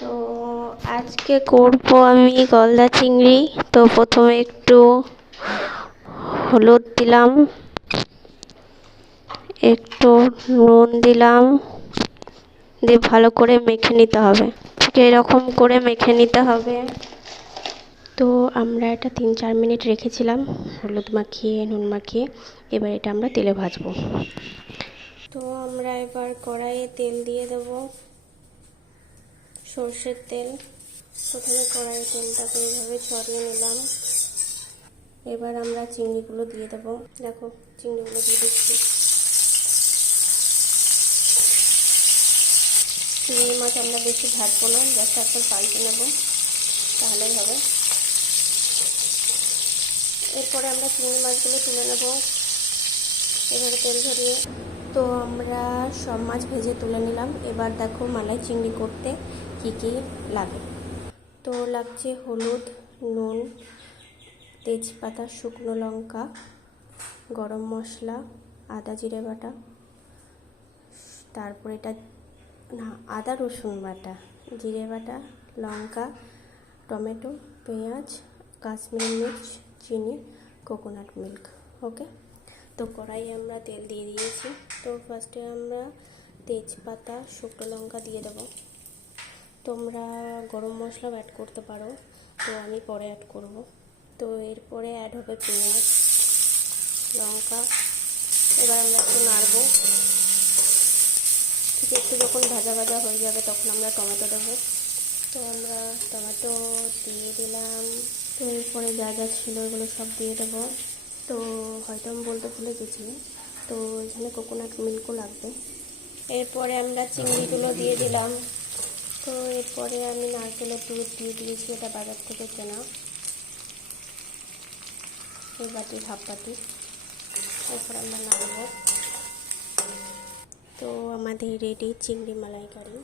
তো আজকে করব আমি গলদা চিংড়ি। তো প্রথমে একটু হলুদ দিলাম, একটু নুন দিলাম, দিয়ে ভালো করে মেখে নিতে হবে। এরকম করে মেখে নিতে হবে। তো আমরা এটা 3-4 মিনিট রেখেছিলাম হলুদ মাখিয়ে, নুন মাখিয়ে। এবার এটা আমরা তেলে ভাজবো। তো আমরা এবার কড়াইয়ে তেল দিয়ে দেবো, সর্ষের তেল। প্রথমে কড়াইয়ে তেলটাকে এইভাবে ছড়িয়ে নিলাম। এবার আমরা চিংড়িগুলো দিয়ে দেবো। দেখো, চিংড়িগুলো দিয়ে দিচ্ছি। চিংড়ি মাছ আমরা বেশি ভাজবো না, জাস্ট একবার পাল্টে নেবো, তাহলেই হবে। এরপরে আমরা চিংড়ি মাছগুলো তুলে নেব এবারে তেল ঝরিয়ে। তো আমরা সব মাছ ভেজে তুলে নিলাম। এবার দেখো মালাই চিংড়ি করতে কী কী লাগে। তো লাগছে হলুদ, নুন, তেজপাতা, শুকনো লঙ্কা, গরম মশলা, আদা জিরে বাটা, তারপর এটা আদা রসুন বাটা, জিরে বাটা, লঙ্কা, টমেটো, পেঁয়াজ, কাশ্মীরি মির্চ, চিনি, কোকোনাট মিল্ক। ওকে, তো কড়াইয়ে আমরা তেল দিয়ে দিয়েছি। তো ফার্স্টে আমরা তেজপাতা, শুকনো লঙ্কা দিয়ে দেবো। তোমরা গরম মশলাও অ্যাড করতে পারো, তো আমি পরে অ্যাড করব। তো এরপরে অ্যাড হবে পেঁয়াজ, লঙ্কা। এবার আমরা একটু নাড়ব। ঠিক একটু যখন ভাজা ভাজা হয়ে যাবে তখন আমরা টমেটো দেবো। তো আমরা টমেটো দিয়ে দিলাম। তো এরপরে যা যা ছিল এগুলো সব দিয়ে দেবো। তো হয়তো আমি বলতে ভুলে গেছি, তো এখানে কোকোনাট মিল্কও লাগবে। এরপরে আমরা চিংড়িগুলো দিয়ে দিলাম। তো এরপরে আমি নারকেলের দুধ দিয়ে দিয়েছি, এটা বাজার থেকে কেনা, এই বাটি হাফ বাটি। এরপর আমরা নাড়ব। তো আমাদের রেডি চিংড়ি মালাইকারি।